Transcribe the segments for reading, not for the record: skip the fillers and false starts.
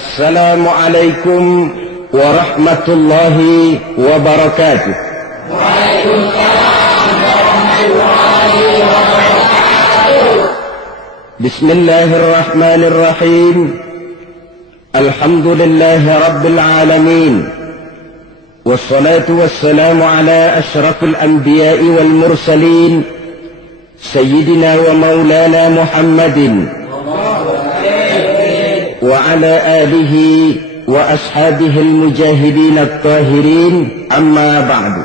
Assalamualaikum warahmatullahi wabarakatuh. Waalaikumsalam warahmatullahi wabarakatuh. Bismillahirrahmanirrahim. Alhamdulillahi rabbil alamin. Wassalatu wassalamu ala ashrafil anbiya'i wal mursalin Sayyidina wa maulana Muhammadin wa ala alihi wa ashabihil mujahidin at-tahirin, amma ba'du.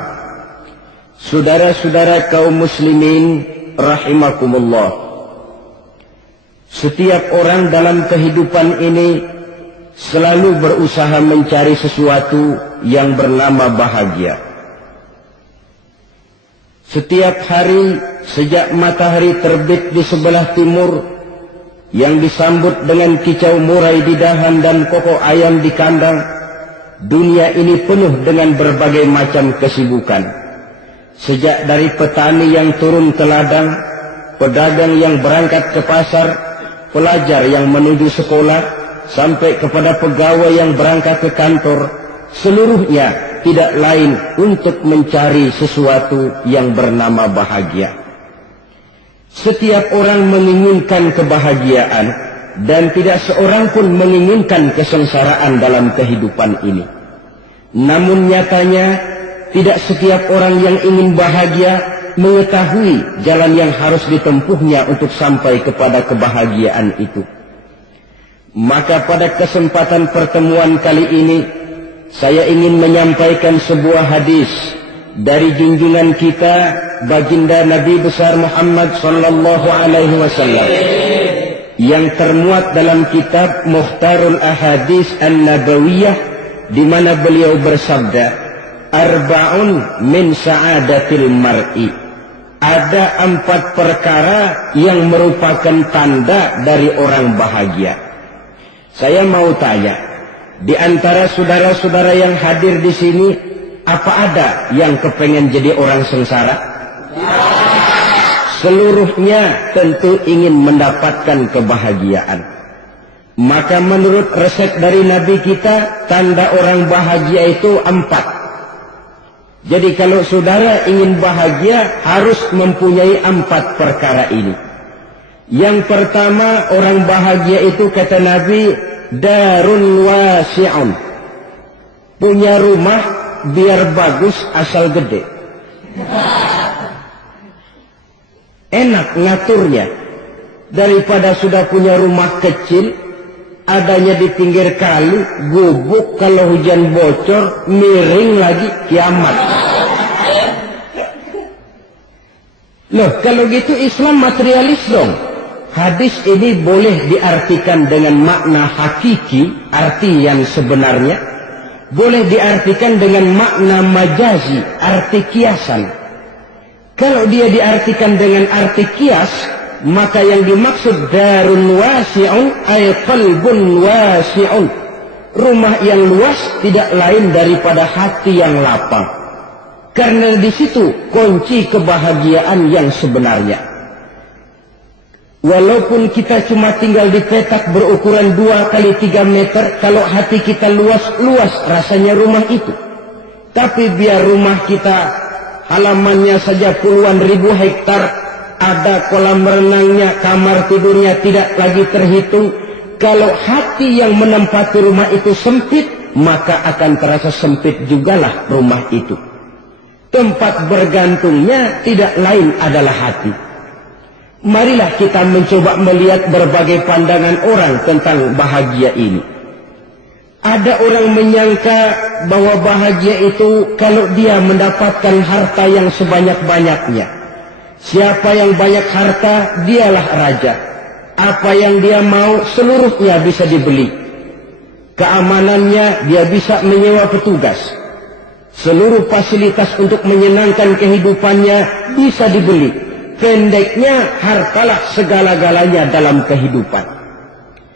Saudara-saudara kaum muslimin rahimakumullah, setiap orang dalam kehidupan ini selalu berusaha mencari sesuatu yang bernama bahagia. Setiap hari sejak matahari terbit di sebelah timur, yang disambut dengan kicau murai di dahan dan kokok ayam di kandang, dunia ini penuh dengan berbagai macam kesibukan. Sejak dari petani yang turun ke ladang, pedagang yang berangkat ke pasar, pelajar yang menuju sekolah, sampai kepada pegawai yang berangkat ke kantor, seluruhnya tidak lain untuk mencari sesuatu yang bernama bahagia. Setiap orang menginginkan kebahagiaan, dan tidak seorang pun menginginkan kesengsaraan dalam kehidupan ini. Namun nyatanya, tidak setiap orang yang ingin bahagia mengetahui jalan yang harus ditempuhnya untuk sampai kepada kebahagiaan itu. Maka pada kesempatan pertemuan kali ini, saya ingin menyampaikan sebuah hadis dari junjungan kita baginda Nabi besar Muhammad sallallahu alaihi wasallam yang termuat dalam kitab Mukhtarul Ahadits An-Nabawiyah, di mana beliau bersabda, arba'un min sa'adatil mar'i. Ada 4 perkara yang merupakan tanda dari orang bahagia. Saya mau tanya, di antara saudara-saudara yang hadir di sini, apa ada yang kepengen jadi orang sengsara? Seluruhnya tentu ingin mendapatkan kebahagiaan. Maka menurut resep dari Nabi kita, tanda orang bahagia itu 4. Jadi kalau saudara ingin bahagia, harus mempunyai 4 perkara ini. Yang pertama, orang bahagia itu kata Nabi, darun wasi'un. Punya rumah biar bagus asal gede. Enak ngaturnya, daripada sudah punya rumah kecil, adanya di pinggir kali, gubuk, kalau hujan bocor, miring lagi, kiamat. Loh, kalau gitu Islam materialis dong. Hadis ini boleh diartikan dengan makna hakiki, arti yang sebenarnya, boleh diartikan dengan makna majazi, arti kiasan. Kalau dia diartikan dengan arti kias, maka yang dimaksud darun wasi'un ay qalbun wasi'un. Rumah yang luas tidak lain daripada hati yang lapang. Karena di situ kunci kebahagiaan yang sebenarnya. Walaupun kita cuma tinggal di petak berukuran 2 kali 3 meter, kalau hati kita luas-luas rasanya rumah itu. Tapi biar rumah kita halamannya saja puluhan ribu hektar, ada kolam renangnya, kamar tidurnya tidak lagi terhitung. Kalau hati yang menempati rumah itu sempit, maka akan terasa sempit jugalah rumah itu. Tempat bergantungnya tidak lain adalah hati. Marilah kita mencoba melihat berbagai pandangan orang tentang bahagia ini. Ada orang menyangka bahwa bahagia itu kalau dia mendapatkan harta yang sebanyak-banyaknya. Siapa yang banyak harta, dialah raja. Apa yang dia mau, seluruhnya bisa dibeli. Keamanannya, dia bisa menyewa petugas. Seluruh fasilitas untuk menyenangkan kehidupannya bisa dibeli. Pendeknya, hartalah segala-galanya dalam kehidupan.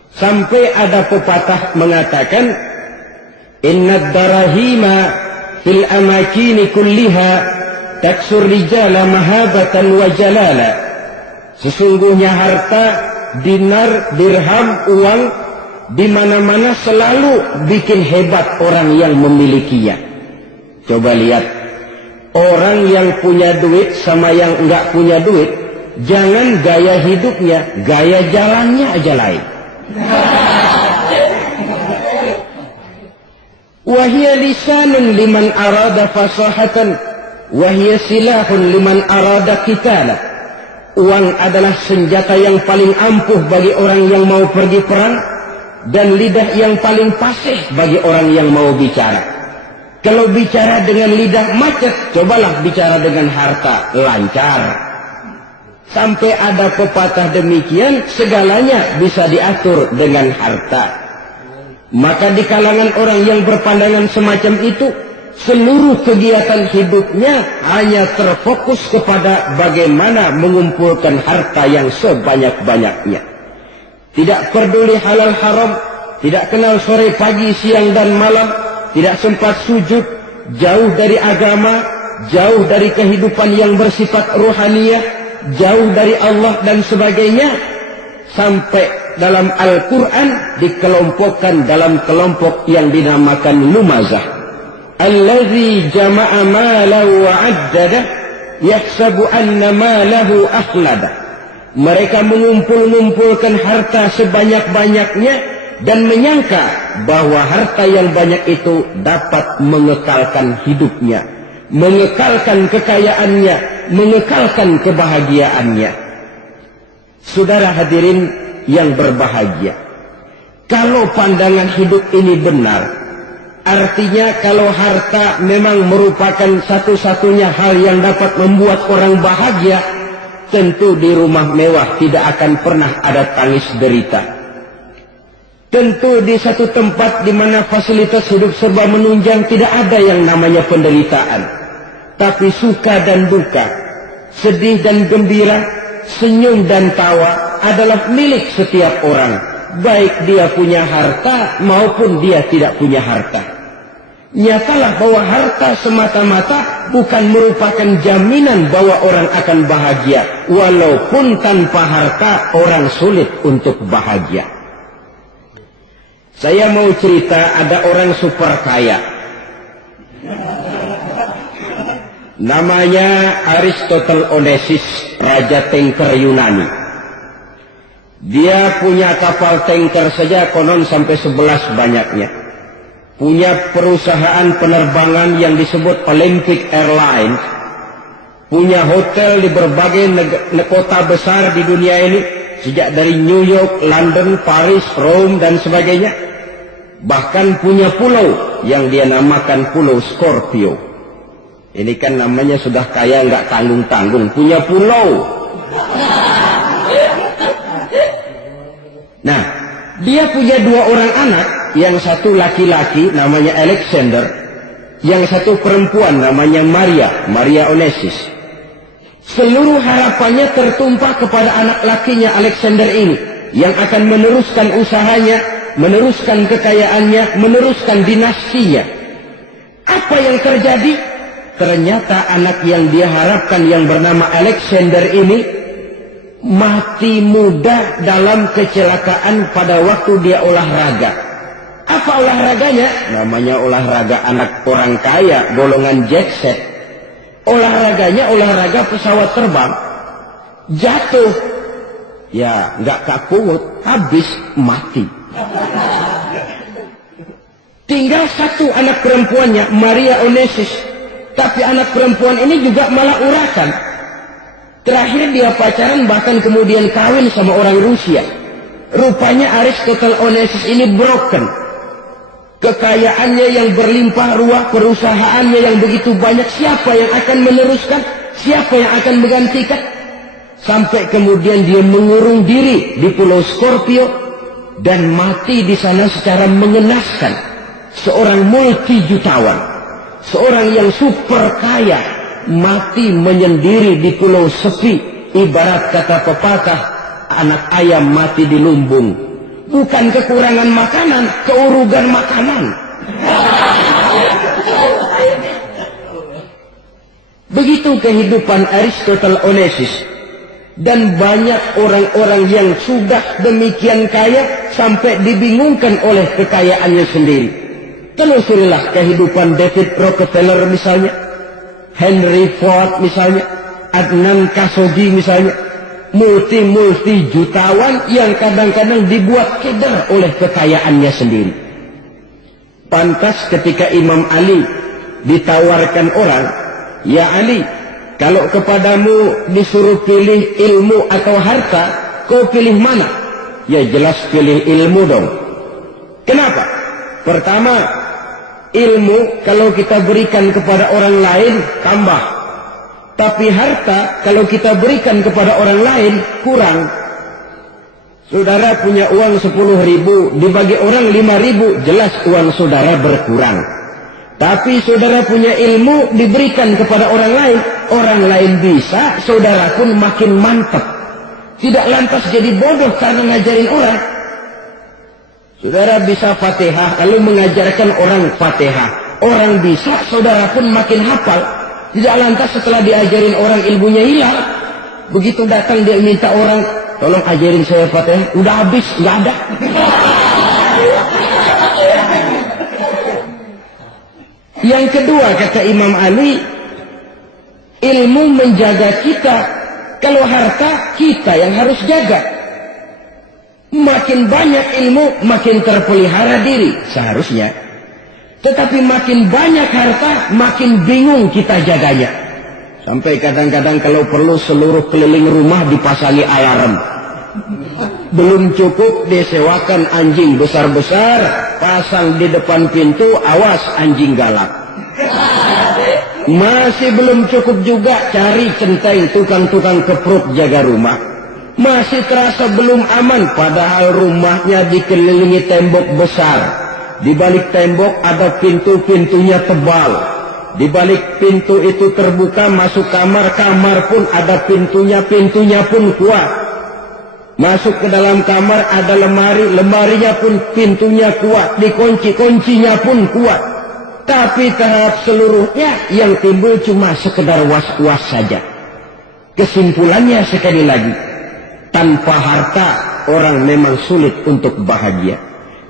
Sampai ada pepatah mengatakan, innad darahima fil amakini kulliha taksur rijala mahabatan wa jalala. Sesungguhnya harta, dinar, dirham, uang, di mana-mana selalu bikin hebat orang yang memilikinya. Coba lihat, orang yang punya duit sama yang enggak punya duit, jangan gaya hidupnya, gaya jalannya aja lain. Wahia lisanun liman arada fasahatan, wahia silahun liman arada qitala. Uang adalah senjata yang paling ampuh bagi orang yang mau pergi perang, dan lidah yang paling fasih bagi orang yang mau bicara. Kalau bicara dengan lidah macet, cobalah bicara dengan harta, lancar. Sampai ada pepatah demikian, segalanya bisa diatur dengan harta. Maka di kalangan orang yang berpandangan semacam itu, seluruh kegiatan hidupnya hanya terfokus kepada bagaimana mengumpulkan harta yang sebanyak-banyaknya. Tidak peduli halal haram, tidak kenal sore pagi siang dan malam, tidak sempat sujud, jauh dari agama, jauh dari kehidupan yang bersifat rohaniyah, jauh dari Allah dan sebagainya. Sampai dalam Al-Quran dikelompokkan dalam kelompok yang dinamakan lumazah. Allazi jama'a malahu wa 'addada yahsabu anna malahu akhlada. Mereka mengumpul-ngumpulkan harta sebanyak-banyaknya dan menyangka bahwa harta yang banyak itu dapat mengekalkan hidupnya, mengekalkan kekayaannya, mengekalkan kebahagiaannya. Saudara hadirin yang berbahagia, kalau pandangan hidup ini benar, artinya kalau harta memang merupakan satu-satunya hal yang dapat membuat orang bahagia, tentu di rumah mewah tidak akan pernah ada tangis derita. Tentu di satu tempat di mana fasilitas hidup serba menunjang tidak ada yang namanya penderitaan. Tapi suka dan duka, sedih dan gembira, senyum dan tawa adalah milik setiap orang, baik dia punya harta maupun dia tidak punya harta. Nyatalah bahwa harta semata-mata bukan merupakan jaminan bahwa orang akan bahagia, walaupun tanpa harta orang sulit untuk bahagia. Saya mau cerita, ada orang super kaya, namanya Aristotle Onassis, raja tanker Yunani. Dia punya kapal tanker saja konon sampai 11 banyaknya. Punya perusahaan penerbangan yang disebut Olympic Airlines. Punya hotel di berbagai kota besar di dunia ini, sejak dari New York, London, Paris, Rome dan sebagainya. Bahkan punya pulau yang dia namakan Pulau Scorpio. Ini kan namanya sudah kaya nggak tanggung-tanggung, punya pulau. Nah, dia punya 2 orang anak, yang satu laki-laki namanya Alexander, yang satu perempuan namanya Maria Onassis. Seluruh harapannya tertumpah kepada anak lakinya Alexander ini, yang akan meneruskan usahanya, meneruskan kekayaannya, meneruskan dinastinya. Apa yang terjadi? Ternyata anak yang dia harapkan yang bernama Alexander ini mati muda dalam kecelakaan pada waktu dia olahraga. Apa olahraganya? Namanya olahraga anak orang kaya, golongan jet set. Olahraganya olahraga pesawat terbang. Jatuh, ya nggak kapungut, habis mati. Tinggal satu anak perempuannya, Maria Onassis. Tapi anak perempuan ini juga malah urakan. Terakhir dia pacaran, bahkan kemudian kawin sama orang Rusia. Rupanya Aristotle Onassis ini broken. Kekayaannya yang berlimpah ruah, perusahaannya yang begitu banyak, siapa yang akan meneruskan? Siapa yang akan menggantikan? Sampai kemudian dia mengurung diri di Pulau Scorpio dan mati di sana secara mengenaskan. Seorang multi-jutawan, seorang yang super kaya, mati menyendiri di pulau sepi. Ibarat kata pepatah, anak ayam mati di lumbung. Bukan kekurangan makanan, keurugan makanan. Begitu kehidupan Aristotle Onassis. Dan banyak orang-orang yang sudah demikian kaya sampai dibingungkan oleh kekayaannya sendiri. Telusurilah kehidupan David Rockefeller misalnya, Henry Ford misalnya, Adnan Khashoggi misalnya, multi jutawan yang kadang-kadang dibuat keder oleh kekayaannya sendiri. Pantas ketika Imam Ali ditawarkan orang, "Ya Ali, kalau kepadamu disuruh pilih ilmu atau harta, kau pilih mana?" Ya jelas pilih ilmu dong. Kenapa? Pertama, ilmu kalau kita berikan kepada orang lain tambah. Tapi harta kalau kita berikan kepada orang lain kurang. Saudara punya uang 10.000, dibagi orang 5.000, jelas uang saudara berkurang. Tapi saudara punya ilmu diberikan kepada orang lain bisa, saudara pun makin mantap. Tidak lantas jadi bodoh karena ngajarin orang. Saudara bisa Fatihah, lalu mengajarkan orang Fatihah. Orang bisa, saudara pun makin hafal. Tidak lantas setelah diajarin orang ilmunya hilang. Begitu datang dia minta orang, "Tolong ajarin saya Fatihah." Udah habis, nggak ada. Yang kedua kata Imam Ali, ilmu menjaga kita. Kalau harta kita yang harus jaga. Makin banyak ilmu makin terpelihara diri seharusnya. Tetapi makin banyak harta makin bingung kita jaganya. Sampai kadang-kadang kalau perlu seluruh keliling rumah dipasangi alarm. Belum cukup disewakan anjing besar-besar, pasang di depan pintu, awas anjing galak. Masih belum cukup juga cari centeng tukang-tukang kepruk jaga rumah. Masih terasa belum aman, padahal rumahnya dikelilingi tembok besar. Di balik tembok ada pintu-pintunya tebal. Di balik pintu itu terbuka masuk kamar, kamar pun ada pintunya, pintunya pun kuat. Masuk ke dalam kamar ada lemari, lemarinya pun pintunya kuat, dikunci, kuncinya pun kuat. Tapi terhadap seluruhnya yang timbul cuma sekedar was-was saja. Kesimpulannya sekali lagi, tanpa harta orang memang sulit untuk bahagia.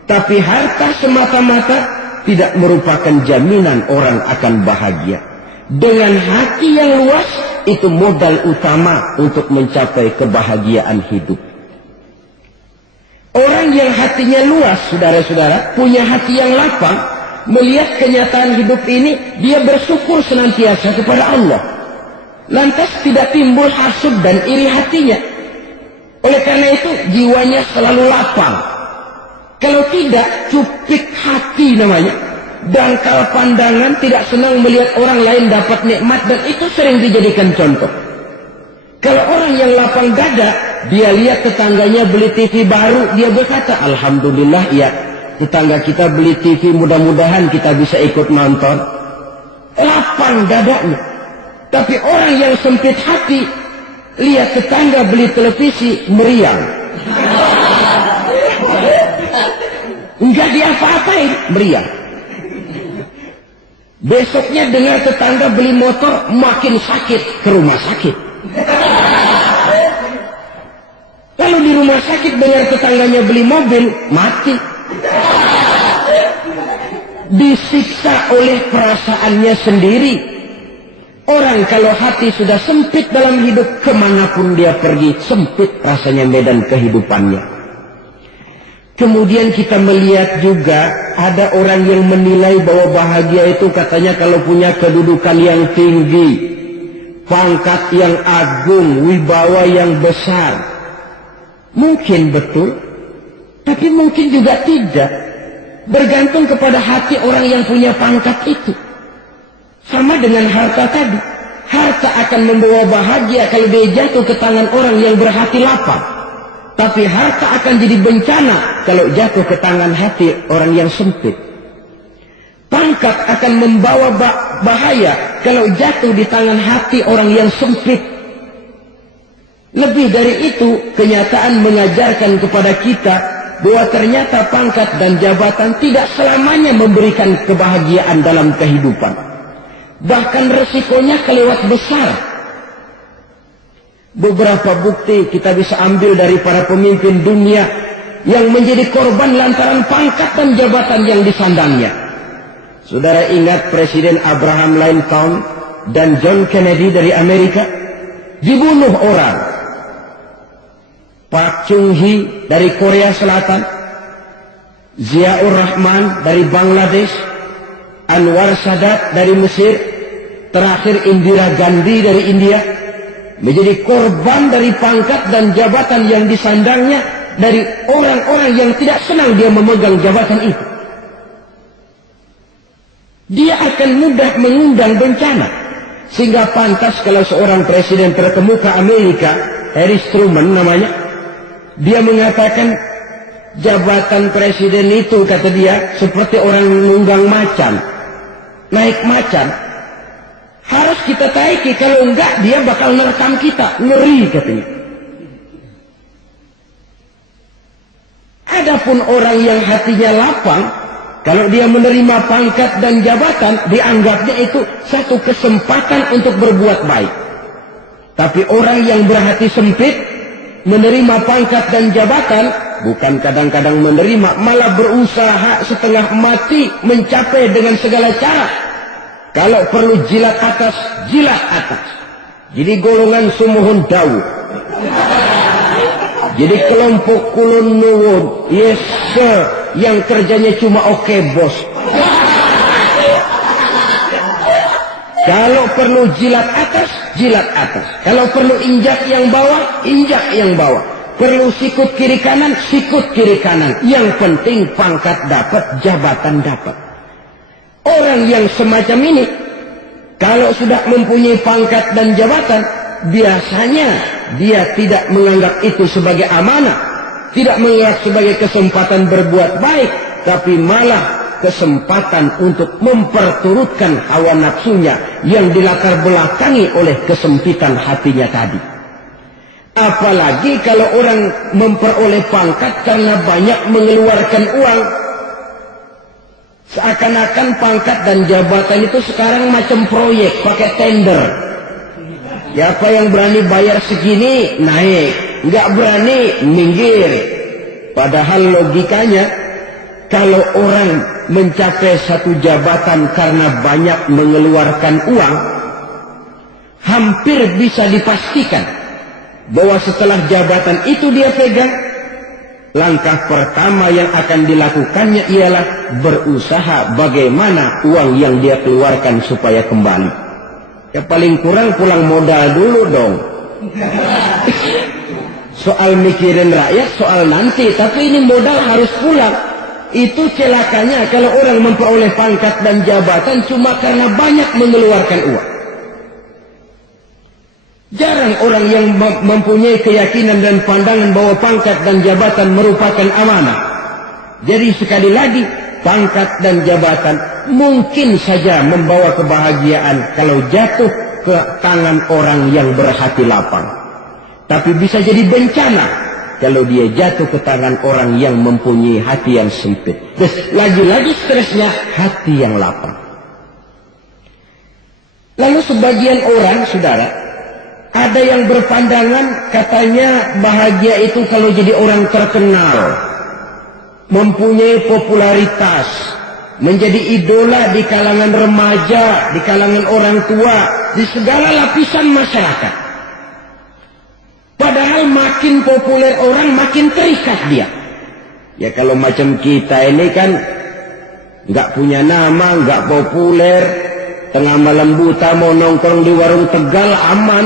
Tapi harta semata-mata tidak merupakan jaminan orang akan bahagia. Dengan hati yang luas, itu modal utama untuk mencapai kebahagiaan hidup. Orang yang hatinya luas, saudara-saudara, punya hati yang lapang, melihat kenyataan hidup ini, dia bersyukur senantiasa kepada Allah. Lantas tidak timbul hasud dan iri hatinya. Oleh karena itu, jiwanya selalu lapang. Kalau tidak, cupik hati namanya. Dangkal pandangan, tidak senang melihat orang lain dapat nikmat, dan itu sering dijadikan contoh. Kalau orang yang lapang dada, dia lihat tetangganya beli TV baru, dia berkata, "Alhamdulillah ya, tetangga kita beli TV, mudah-mudahan kita bisa ikut nonton." Lapang dadanya. Tapi orang yang sempit hati, lihat tetangga beli televisi, meriang. Enggak diapa-apain, meriang. Besoknya dengar tetangga beli motor, makin sakit, ke rumah sakit. Lalu di rumah sakit dengar tetangganya beli mobil, mati. Disiksa oleh perasaannya sendiri. Orang kalau hati sudah sempit dalam hidup, kemanapun dia pergi, sempit rasanya medan kehidupannya. Kemudian kita melihat juga ada orang yang menilai bahwa bahagia itu katanya kalau punya kedudukan yang tinggi, pangkat yang agung, wibawa yang besar. Mungkin betul, tapi mungkin juga tidak. Bergantung kepada hati orang yang punya pangkat itu. Sama dengan harta tadi. Harta akan membawa bahagia kalau dia jatuh ke tangan orang yang berhati lapang. Tapi harta akan jadi bencana kalau jatuh ke tangan hati orang yang sempit. Pangkat akan membawa bahaya kalau jatuh di tangan hati orang yang sempit. Lebih dari itu, kenyataan mengajarkan kepada kita bahwa ternyata pangkat dan jabatan tidak selamanya memberikan kebahagiaan dalam kehidupan. Bahkan resikonya kelewat besar. Beberapa bukti kita bisa ambil dari para pemimpin dunia yang menjadi korban lantaran pangkat dan jabatan yang disandangnya. Saudara ingat Presiden Abraham Lincoln dan John Kennedy dari Amerika? Dibunuh orang. Park Chung-hee dari Korea Selatan, Ziaur Rahman dari Bangladesh, Anwar Sadat dari Mesir, terakhir Indira Gandhi dari India, menjadi korban dari pangkat dan jabatan yang disandangnya dari orang-orang yang tidak senang dia memegang jabatan itu. Dia akan mudah mengundang bencana. Sehingga pantas kalau seorang presiden terkemuka Amerika, Harry Truman namanya, dia mengatakan jabatan presiden itu, kata dia, seperti orang menunggang macan. Naik macan harus kita taiki, kalau enggak dia bakal merekam kita. Ngeri katanya. Adapun orang yang hatinya lapang, kalau dia menerima pangkat dan jabatan, dianggapnya itu satu kesempatan untuk berbuat baik. Tapi orang yang berhati sempit, menerima pangkat dan jabatan, bukan kadang-kadang menerima, malah berusaha setengah mati mencapai dengan segala cara. Kalau perlu jilat atas, jilat atas. Jadi golongan sumuhun dawu. Jadi kelompok kulon nuwun, yes sir, yang kerjanya cuma oke bos. Kalau perlu jilat atas, jilat atas. Kalau perlu injak yang bawah, injak yang bawah. Perlu sikut kiri kanan, sikut kiri kanan. Yang penting pangkat dapat, jabatan dapat. Orang yang semacam ini, kalau sudah mempunyai pangkat dan jabatan, biasanya dia tidak menganggap itu sebagai amanah, tidak menganggap sebagai kesempatan berbuat baik, tapi malah kesempatan untuk memperturutkan hawa nafsunya yang dilatar belakangi oleh kesempitan hatinya tadi. Apalagi kalau orang memperoleh pangkat karena banyak mengeluarkan uang, seakan-akan pangkat dan jabatan itu sekarang macam proyek, pakai tender. Siapa yang berani bayar segini naik, nggak berani minggir. Padahal logikanya, kalau orang mencapai satu jabatan karena banyak mengeluarkan uang, hampir bisa dipastikan bahwa setelah jabatan itu dia pegang, langkah pertama yang akan dilakukannya ialah berusaha bagaimana uang yang dia keluarkan supaya kembali. Ya paling kurang pulang modal dulu dong. Soal mikirin rakyat, soal nanti, tapi ini modal harus pulang. Itu celakanya kalau orang memperoleh pangkat dan jabatan cuma karena banyak mengeluarkan uang. Jarang orang yang mempunyai keyakinan dan pandangan bahwa pangkat dan jabatan merupakan amanah. Jadi sekali lagi, pangkat dan jabatan mungkin saja membawa kebahagiaan kalau jatuh ke tangan orang yang berhati lapang. Tapi bisa jadi bencana kalau dia jatuh ke tangan orang yang mempunyai hati yang sempit. Terus lagi-lagi stresnya hati yang lapang. Lalu sebagian orang, saudara, ada yang berpandangan katanya bahagia itu kalau jadi orang terkenal, mempunyai popularitas, menjadi idola di kalangan remaja, di kalangan orang tua, di segala lapisan masyarakat. Padahal makin populer orang, makin terikat dia. Ya kalau macam kita ini kan nggak punya nama, nggak populer, tengah malam buta mau nongkrong di warung Tegal aman.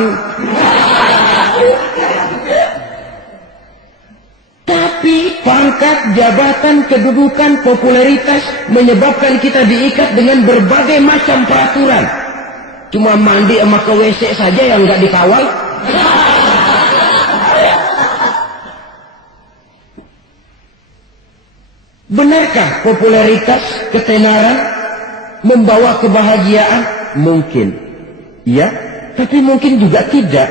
Tapi pangkat, jabatan, kedudukan, popularitas menyebabkan kita diikat dengan berbagai macam peraturan. Cuma mandi sama ke WC saja yang nggak dikawal. Benarkah popularitas, ketenaran membawa kebahagiaan? Mungkin. Ya, tapi mungkin juga tidak.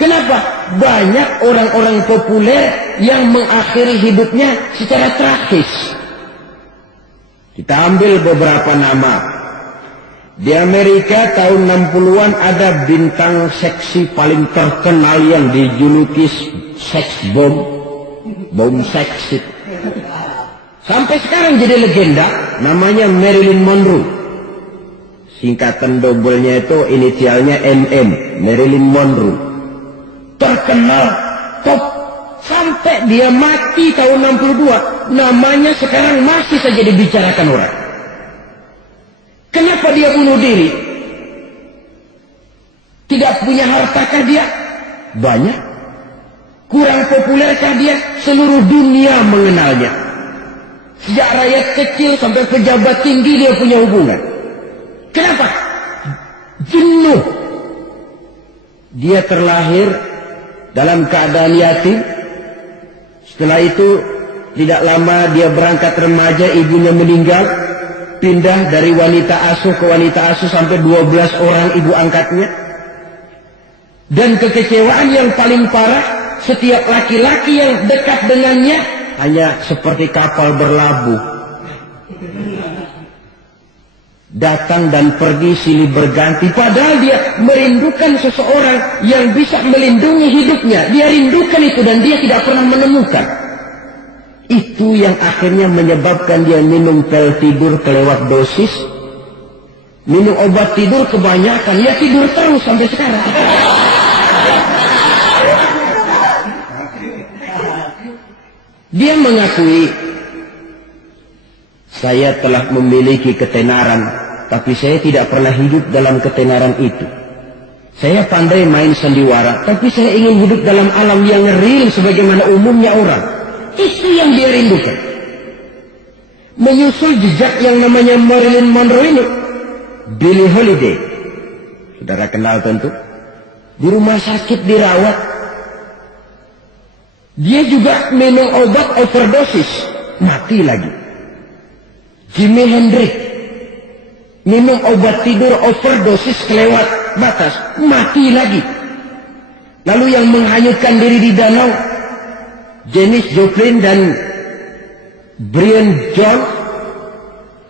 Kenapa? Banyak orang-orang populer yang mengakhiri hidupnya secara tragis. Kita ambil beberapa nama. Di Amerika tahun 60-an ada bintang seksi paling terkenal yang dijuluki seks bom. Bom seks itu. Sampai sekarang jadi legenda, namanya Marilyn Monroe. Singkatan dobelnya itu inisialnya MM, Marilyn Monroe. Terkenal, top, sampai dia mati tahun 62, namanya sekarang masih saja dibicarakan orang. Kenapa dia bunuh diri? Tidak punya hartakah dia? Banyak. Kurang populerkah dia? Seluruh dunia mengenalnya. Sejak rakyat kecil sampai pejabat tinggi dia punya hubungan. Kenapa? Jenuh. Dia terlahir dalam keadaan yatim. Setelah itu tidak lama dia berangkat remaja, ibunya meninggal. Pindah dari wanita asuh ke wanita asuh sampai 12 orang ibu angkatnya. Dan kekecewaan yang paling parah, setiap laki-laki yang dekat dengannya hanya seperti kapal berlabuh. Datang dan pergi silih berganti. Padahal dia merindukan seseorang yang bisa melindungi hidupnya. Dia rindukan itu dan dia tidak pernah menemukan. Itu yang akhirnya menyebabkan dia minum pil tidur kelewat dosis. Minum obat tidur kebanyakan. Ya tidur terus sampai sekarang. Dia mengakui, saya telah memiliki ketenaran, tapi saya tidak pernah hidup dalam ketenaran itu. Saya pandai main sandiwara, tapi saya ingin hidup dalam alam yang real sebagaimana umumnya orang. Itu yang dia rindukan. Menyusul jejak yang namanya Marilyn Monroe ini, Billie Holiday, saudara kenal tentu, di rumah sakit dirawat. Dia juga minum obat overdosis, mati lagi. Jimi Hendrix minum obat tidur overdosis kelewat batas, mati lagi. Lalu yang menghanyutkan diri di danau, Janis Joplin dan Brian Jones,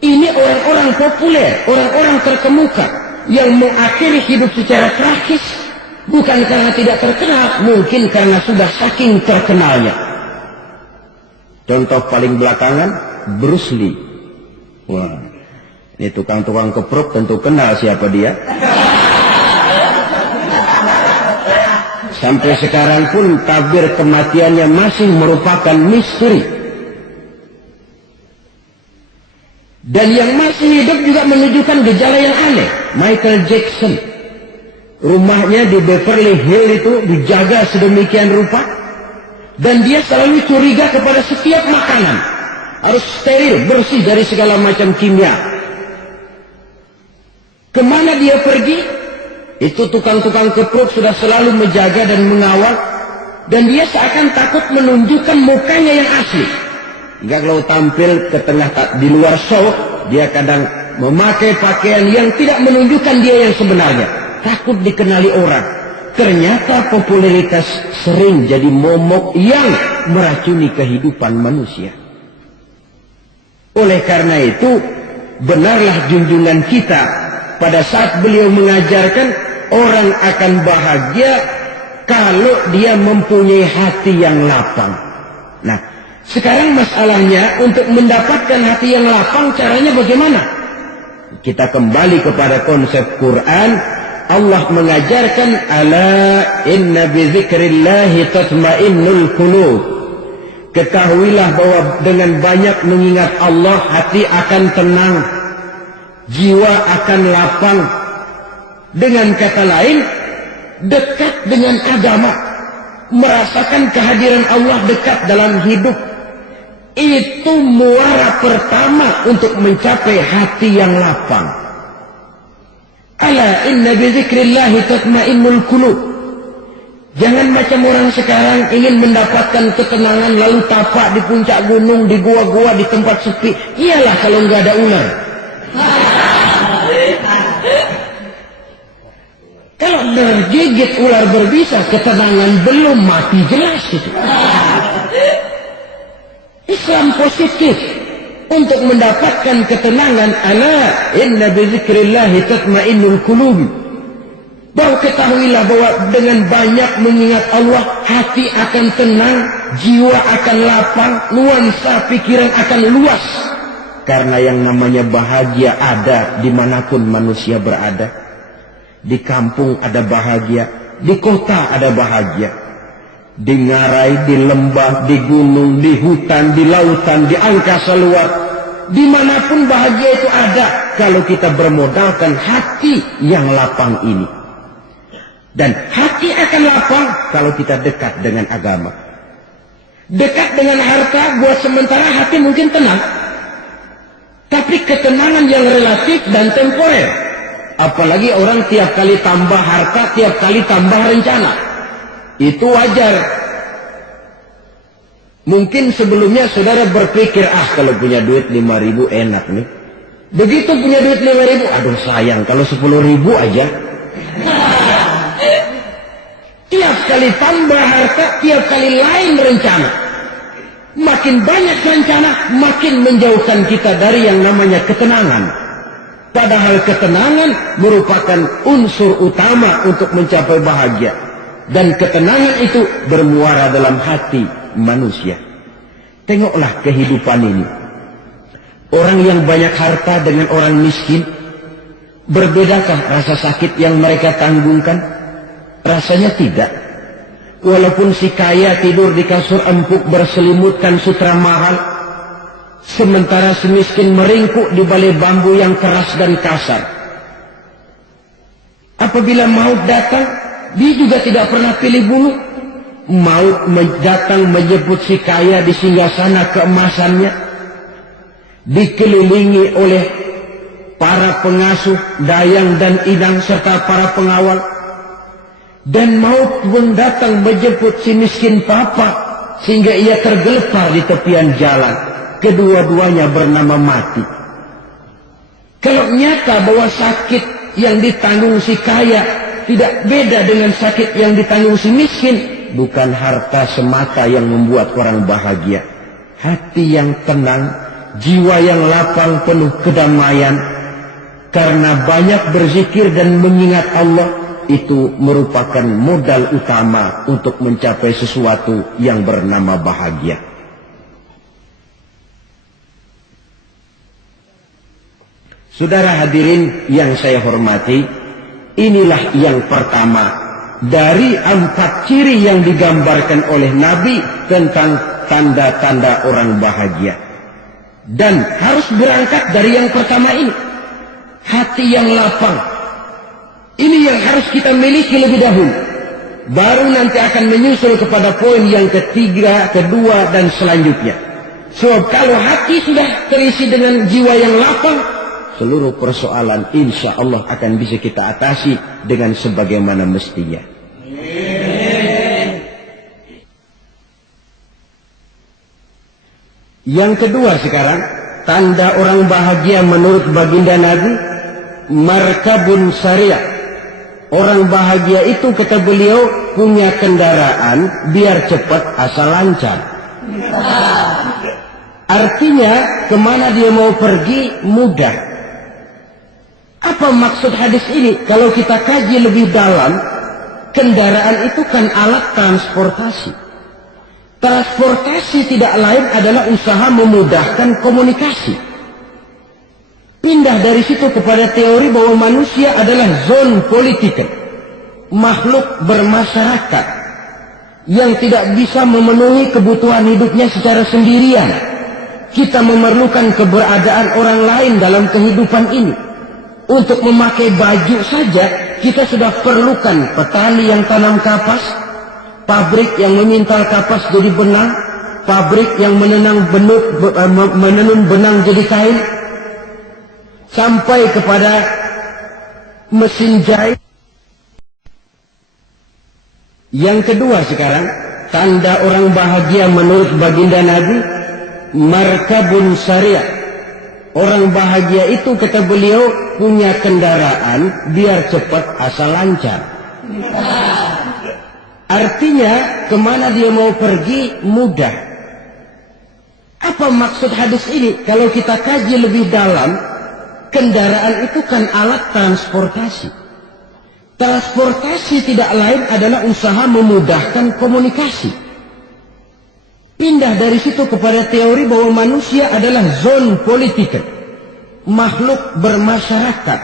ini orang-orang populer, orang-orang terkemuka yang mengakhiri hidup secara tragis, bukan karena tidak terkenal, mungkin karena sudah saking terkenalnya. Contoh paling belakangan, Bruce Lee. Wah, ini tukang-tukang keprok tentu kenal siapa dia. Sampai sekarang pun tabir kematiannya masih merupakan misteri. Dan yang masih hidup juga menunjukkan gejala yang aneh. Michael Jackson, rumahnya di Beverly Hills itu dijaga sedemikian rupa, dan dia selalu curiga kepada setiap makanan harus steril, bersih dari segala macam kimia. Kemana dia pergi, itu tukang-tukang keprok sudah selalu menjaga dan mengawal, dan dia seakan takut menunjukkan mukanya yang asli. Hingga kalau tampil ke tengah di luar show, dia kadang memakai pakaian yang tidak menunjukkan dia yang sebenarnya. Takut dikenali orang. Ternyata popularitas sering jadi momok yang meracuni kehidupan manusia. Oleh karena itu, benarlah junjungan kita pada saat beliau mengajarkan orang akan bahagia kalau dia mempunyai hati yang lapang. Nah, sekarang masalahnya untuk mendapatkan hati yang lapang caranya bagaimana? Kita kembali kepada konsep Quran. Allah mengajarkan, ala inna bizikrillahi tatmainnul qulub. Ketahuilah bahwa dengan banyak mengingat Allah, hati akan tenang, jiwa akan lapang. Dengan kata lain, dekat dengan agama, merasakan kehadiran Allah dekat dalam hidup. Itu muara pertama untuk mencapai hati yang lapang. Ala inna bizikrillahi tatmainnul qulub. Jangan macam orang sekarang ingin mendapatkan ketenangan lalu tapak di puncak gunung, di gua-gua, di tempat sepi. Iyalah kalau nggak ada ular. Kalau tergigit ular berbisa, ketenangan belum, mati jelas itu. Islam positif. untuk mendapatkan ketenangan. Ala inna bizikrillahi tatma'innul qulub. Bahwa ketahuilah bahwa dengan banyak mengingat Allah, hati akan tenang, jiwa akan lapang, nuansa pikiran akan luas. Karena yang namanya bahagia ada dimanapun manusia berada. Di kampung ada bahagia, di kota ada bahagia, di ngarai, di lembah, di gunung, di hutan, di lautan, di angkasa luar. Dimanapun bahagia itu ada kalau kita bermodalkan hati yang lapang ini. Dan hati akan lapang kalau kita dekat dengan agama. Dekat dengan harta buat sementara hati mungkin tenang. Tapi ketenangan yang relatif dan temporer. Apalagi orang tiap kali tambah harta, tiap kali tambah rencana. Itu wajar. Mungkin sebelumnya saudara berpikir, kalau punya duit 5.000 enak nih. Begitu punya duit 5.000, aduh sayang kalau 10.000 aja. Tiap kali tambah harta, tiap kali lain rencana. Makin banyak rencana, makin menjauhkan kita dari yang namanya ketenangan. Padahal ketenangan merupakan unsur utama untuk mencapai bahagia. Dan ketenangan itu bermuara dalam hati manusia. Tengoklah kehidupan ini. Orang yang banyak harta dengan orang miskin, berbedakah rasa sakit yang mereka tanggungkan? Rasanya tidak. Walaupun si kaya tidur di kasur empuk berselimutkan sutra mahal, sementara si miskin meringkuk di balai bambu yang keras dan kasar. Apabila maut datang, dia juga tidak pernah pilih bulu. Maut datang menjemput si kaya di singgasana keemasannya, dikelilingi oleh para pengasuh, dayang dan idang serta para pengawal. Dan maut pun datang menjemput si miskin papa sehingga ia tergelepar di tepian jalan. Kedua-duanya bernama mati. Kalau nyata bahwa sakit yang ditanggung si kaya tidak beda dengan sakit yang ditanggung si miskin, bukan harta semata yang membuat orang bahagia. Hati yang tenang, jiwa yang lapang penuh kedamaian. Karena banyak berzikir dan mengingat Allah, itu merupakan modal utama untuk mencapai sesuatu yang bernama bahagia. Saudara hadirin yang saya hormati, inilah yang pertama dari 4 ciri yang digambarkan oleh Nabi tentang tanda-tanda orang bahagia. Dan harus berangkat dari yang pertama ini, hati yang lapang. Ini yang harus kita miliki lebih dahulu. Baru nanti akan menyusul kepada poin yang ketiga, kedua, dan selanjutnya. Sebab kalau hati sudah terisi dengan jiwa yang lapang, seluruh persoalan insya Allah akan bisa kita atasi dengan sebagaimana mestinya. Yang kedua sekarang, tanda orang bahagia menurut baginda Nabi, markabun syariah. Orang bahagia itu, kata beliau, punya kendaraan biar cepat asal lancar. Artinya kemana dia mau pergi mudah. Apa maksud hadis ini? Kalau kita kaji lebih dalam, kendaraan itu kan alat transportasi. Transportasi tidak lain adalah usaha memudahkan komunikasi. Pindah dari situ kepada teori bahwa manusia adalah zon politik, makhluk bermasyarakat yang tidak bisa memenuhi kebutuhan hidupnya secara sendirian. Kita memerlukan keberadaan orang lain dalam kehidupan ini. Untuk memakai baju saja kita sudah perlukan petani yang tanam kapas, pabrik yang memintal kapas jadi benang, pabrik yang menenun benang jadi kain, sampai kepada mesin jahit. Yang kedua sekarang, tanda orang bahagia menurut baginda Nabi, markabun syariah. Orang bahagia itu, kata beliau, punya kendaraan biar cepat asal lancar. Artinya kemana dia mau pergi mudah. Apa maksud hadis ini? Kalau kita kaji lebih dalam, kendaraan itu kan alat transportasi. Transportasi tidak lain adalah usaha memudahkan komunikasi. Pindah dari situ kepada teori bahwa manusia adalah zon politik, makhluk bermasyarakat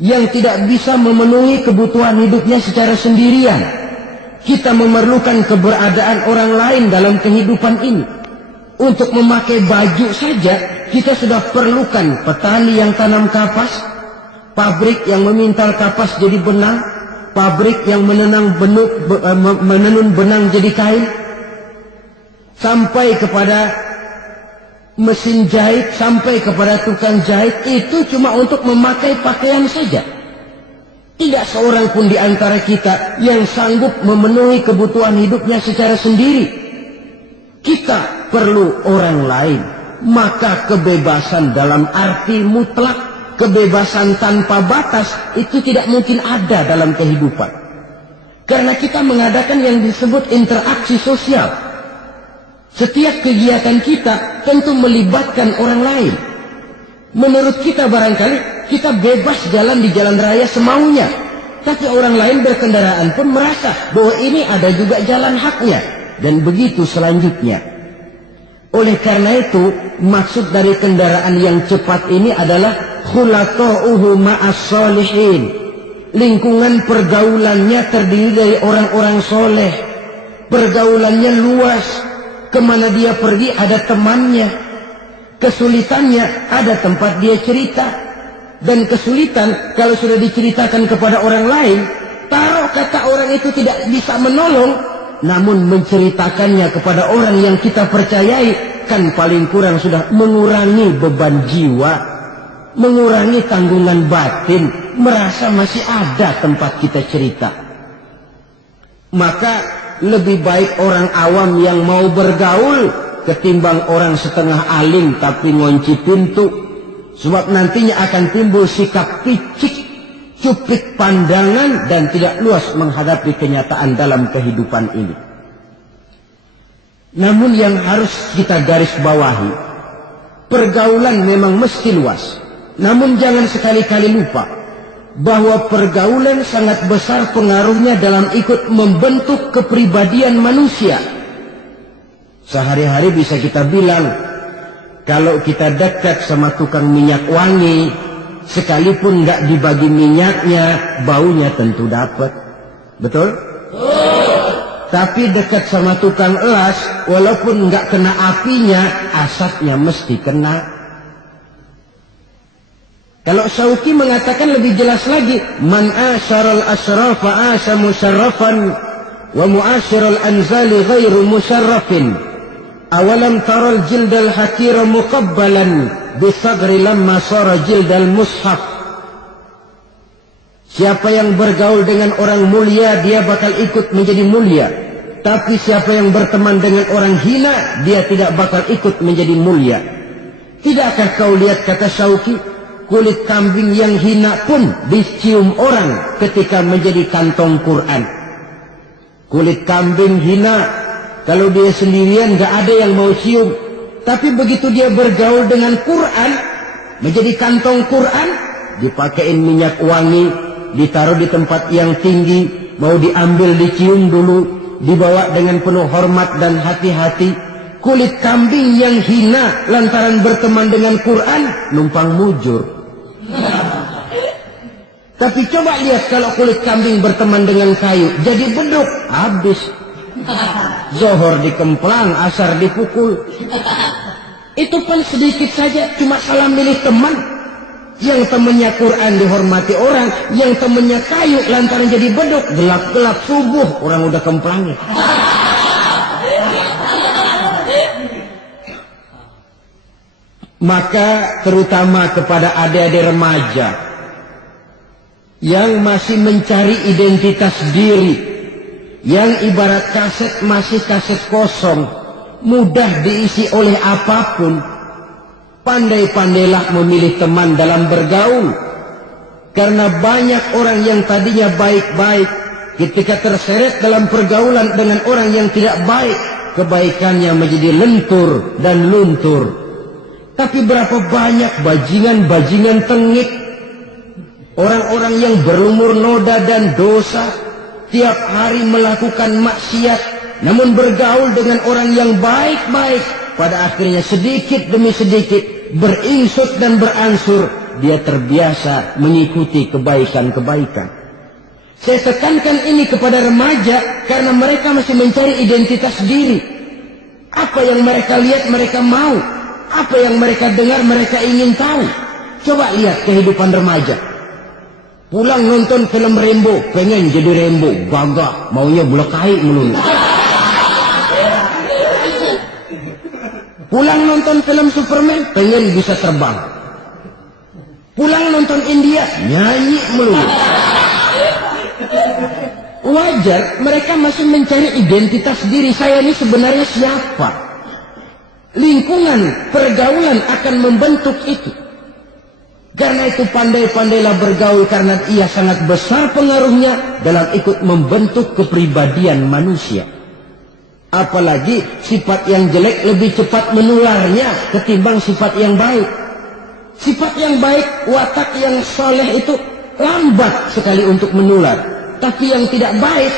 yang tidak bisa memenuhi kebutuhan hidupnya secara sendirian. Kita memerlukan keberadaan orang lain dalam kehidupan ini. Untuk memakai baju saja kita sudah perlukan petani yang tanam kapas, pabrik yang memintal kapas jadi benang, pabrik yang menenun benang jadi kain, sampai kepada mesin jahit, sampai kepada tukang jahit. Itu cuma untuk memakai pakaian saja. Tidak seorang pun di antara kita yang sanggup memenuhi kebutuhan hidupnya secara sendiri. Kita perlu orang lain. Maka kebebasan dalam arti mutlak, kebebasan tanpa batas, itu tidak mungkin ada dalam kehidupan. Karena kita mengadakan yang disebut interaksi sosial. Setiap kegiatan kita tentu melibatkan orang lain. Menurut kita barangkali kita bebas jalan di jalan raya semaunya, tapi orang lain berkendaraan pun merasa bahwa ini ada juga jalan haknya. Dan begitu selanjutnya. Oleh karena itu, maksud dari kendaraan yang cepat ini adalah khulaqa'uhu ma'as solihin. Lingkungan pergaulannya terdiri dari orang-orang soleh. Pergaulannya luas. Kemana dia pergi ada temannya. Kesulitannya ada tempat dia cerita. Dan kesulitan kalau sudah diceritakan kepada orang lain, taruh kata orang itu tidak bisa menolong, namun menceritakannya kepada orang yang kita percayai, kan paling kurang sudah mengurangi beban jiwa, mengurangi tanggungan batin, merasa masih ada tempat kita cerita. Maka lebih baik orang awam yang mau bergaul ketimbang orang setengah alim tapi ngunci pintu. Sebab nantinya akan timbul sikap picik, cuplik pandangan, dan tidak luas menghadapi kenyataan dalam kehidupan ini. Namun yang harus kita garis bawahi, pergaulan memang mesti luas. Namun jangan sekali-kali lupa bahwa pergaulan sangat besar pengaruhnya dalam ikut membentuk kepribadian manusia. Sehari-hari bisa kita bilang, kalau kita dekat sama tukang minyak wangi, sekalipun nggak dibagi minyaknya, baunya tentu dapat. Betul? Tapi dekat sama tukang elas, walaupun nggak kena apinya, asapnya mesti kena. Kalau Syauqi mengatakan lebih jelas lagi, man asyaral asrafa asya musarrafan wa muasyiral anzali ghairu musarrafin. Awalam taral jildal hakira muqabbalan bisagri lamma sara jildal mushaf. Siapa yang bergaul dengan orang mulia, dia bakal ikut menjadi mulia. Tapi siapa yang berteman dengan orang hina, dia tidak bakal ikut menjadi mulia. Tidakkah kau lihat, kata Syauqi, kulit kambing yang hina pun dicium orang ketika menjadi kantong Quran. Kulit kambing hina, kalau dia sendirian gak ada yang mau cium. Tapi begitu dia bergaul dengan Quran, menjadi kantong Quran, dipakein minyak wangi, ditaruh di tempat yang tinggi, mau diambil dicium dulu, dibawa dengan penuh hormat dan hati-hati. Kulit kambing yang hina lantaran berteman dengan Quran, numpang mujur. Tapi coba lihat kalau kulit kambing berteman dengan kayu, jadi beduk, habis. Zohor dikemplang, asar dipukul. Itu pun sedikit saja, cuma salah milih teman. Yang temannya Quran dihormati orang, yang temannya kayu lantaran jadi beduk, gelap-gelap subuh orang udah kemplangnya. Maka terutama kepada adik-adik remaja yang masih mencari identitas diri, yang ibarat kaset masih kaset kosong, mudah diisi oleh apapun, pandai-pandailah memilih teman dalam bergaul. Karena banyak orang yang tadinya baik-baik, ketika terseret dalam pergaulan dengan orang yang tidak baik, kebaikannya menjadi lentur dan luntur. Tapi berapa banyak bajingan-bajingan tengik, orang-orang yang berumur noda dan dosa, tiap hari melakukan maksiat, namun bergaul dengan orang yang baik-baik, pada akhirnya sedikit demi sedikit beringsut dan beransur dia terbiasa mengikuti kebaikan-kebaikan. Saya tekankan ini kepada remaja karena mereka masih mencari identitas diri. Apa yang mereka lihat mereka mau, apa yang mereka dengar mereka ingin tahu. Coba lihat kehidupan remaja. Pulang nonton film Rambo, pengen jadi Rambo, gagah, maunya belekai melulu. Pulang nonton film Superman, pengen bisa terbang. Pulang nonton India, nyanyi melulu. Wajar, mereka masih mencari identitas diri. Saya ini sebenarnya siapa? Lingkungan, pergaulan akan membentuk itu. Karena itu pandai-pandailah bergaul, karena ia sangat besar pengaruhnya dalam ikut membentuk kepribadian manusia. Apalagi sifat yang jelek lebih cepat menularnya ketimbang sifat yang baik. Sifat yang baik, watak yang soleh itu lambat sekali untuk menular. Tapi yang tidak baik,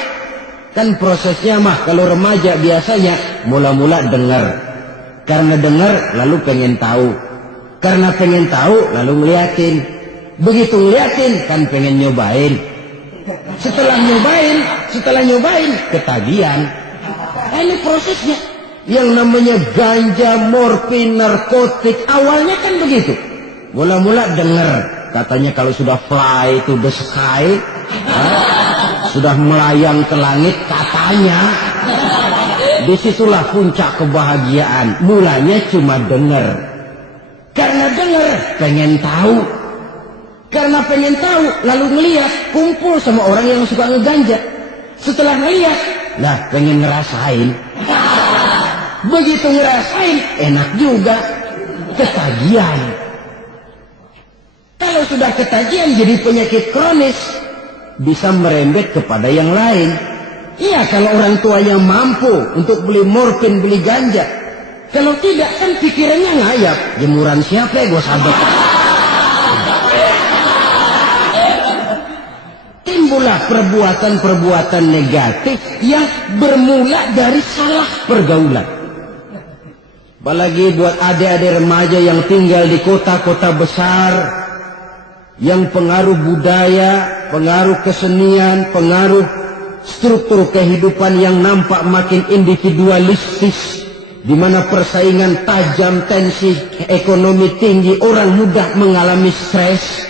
kan prosesnya mah kalau remaja biasanya mula-mula dengar. Karena dengar lalu pengen tahu. Karena pengen tahu lalu ngeliatin. Begitu ngeliatin kan pengen nyobain. Setelah nyobain ketagihan. Nah, ini prosesnya. Yang namanya ganja, morfin, narkotik awalnya kan begitu. Mula-mula dengar. Katanya kalau sudah fly to the sky, sudah melayang ke langit katanya. Disitulah puncak kebahagiaan. Mulanya cuma dengar. Karena dengar pengen tahu. Karena pengen tahu lalu ngeliat, kumpul sama orang yang suka ngeganja. Setelah ngeliat, lah pengen ngerasain. Begitu ngerasain enak juga, ketagihan. Kalau sudah ketagihan jadi penyakit kronis, bisa merembet kepada yang lain. Iya, kalau orang tuanya mampu untuk beli morfin, beli ganja. Kalau tidak kan pikirannya ngayap. Jemuran siapa ya gue sabet. Timbullah perbuatan-perbuatan negatif yang bermula dari salah pergaulan. Apalagi buat adik-adik remaja yang tinggal di kota-kota besar, yang pengaruh budaya, pengaruh kesenian, pengaruh struktur kehidupan yang nampak makin individualistis, di mana persaingan tajam, tensi ekonomi tinggi, orang mudah mengalami stres.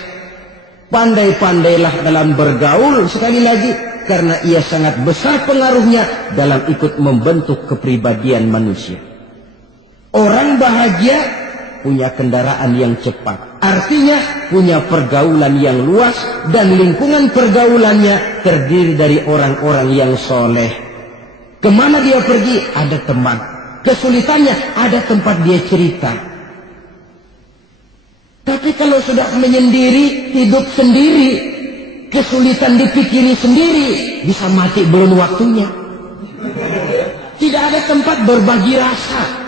Pandai-pandailah dalam bergaul, sekali lagi, karena ia sangat besar pengaruhnya dalam ikut membentuk kepribadian manusia. Orang bahagia punya kendaraan yang cepat. Artinya punya pergaulan yang luas dan lingkungan pergaulannya terdiri dari orang-orang yang soleh. Kemana dia pergi? Ada teman. Kesulitannya ada tempat dia cerita. Tapi kalau sudah menyendiri, hidup sendiri, kesulitan dipikiri sendiri, bisa mati belum waktunya. Tidak ada tempat berbagi rasa.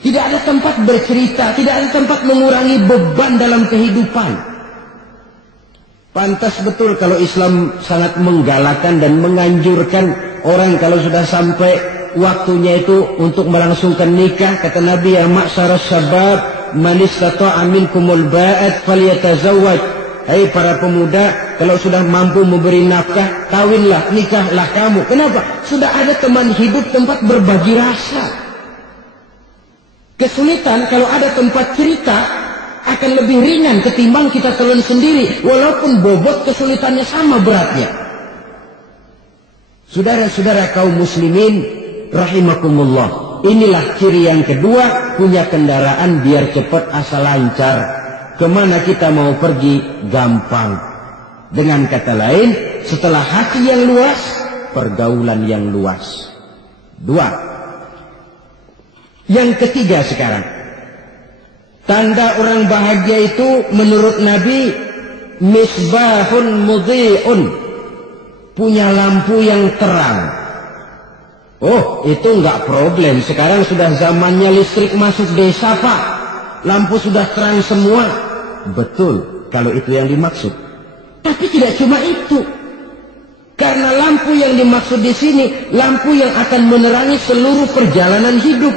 Tidak ada tempat bercerita, tidak ada tempat mengurangi beban dalam kehidupan. Pantas betul kalau Islam sangat menggalakkan dan menganjurkan orang kalau sudah sampai waktunya itu untuk melangsungkan nikah. Kata Nabi, ya ma'syaras syabab, man istata'a minkumul ba'at falyatazawwaj. Hai para pemuda, kalau sudah mampu memberi nafkah, kawinlah, nikahlah kamu. Kenapa? Sudah ada teman hidup, tempat berbagi rasa. Kesulitan kalau ada tempat cerita akan lebih ringan ketimbang kita telan sendiri, walaupun bobot kesulitannya sama beratnya. Saudara-saudara kaum muslimin rahimakumullah, inilah ciri yang kedua, punya kendaraan biar cepat asal lancar. Kemana kita mau pergi gampang. Dengan kata lain, setelah hati yang luas, pergaulan yang luas. Dua. Yang ketiga sekarang, tanda orang bahagia itu menurut Nabi, misbahun mudhi'un, punya lampu yang terang. Oh, itu nggak problem. Sekarang sudah zamannya listrik masuk desa, Pak. Lampu sudah terang semua. Betul, kalau itu yang dimaksud. Tapi tidak cuma itu. Karena lampu yang dimaksud di sini, lampu yang akan menerangi seluruh perjalanan hidup.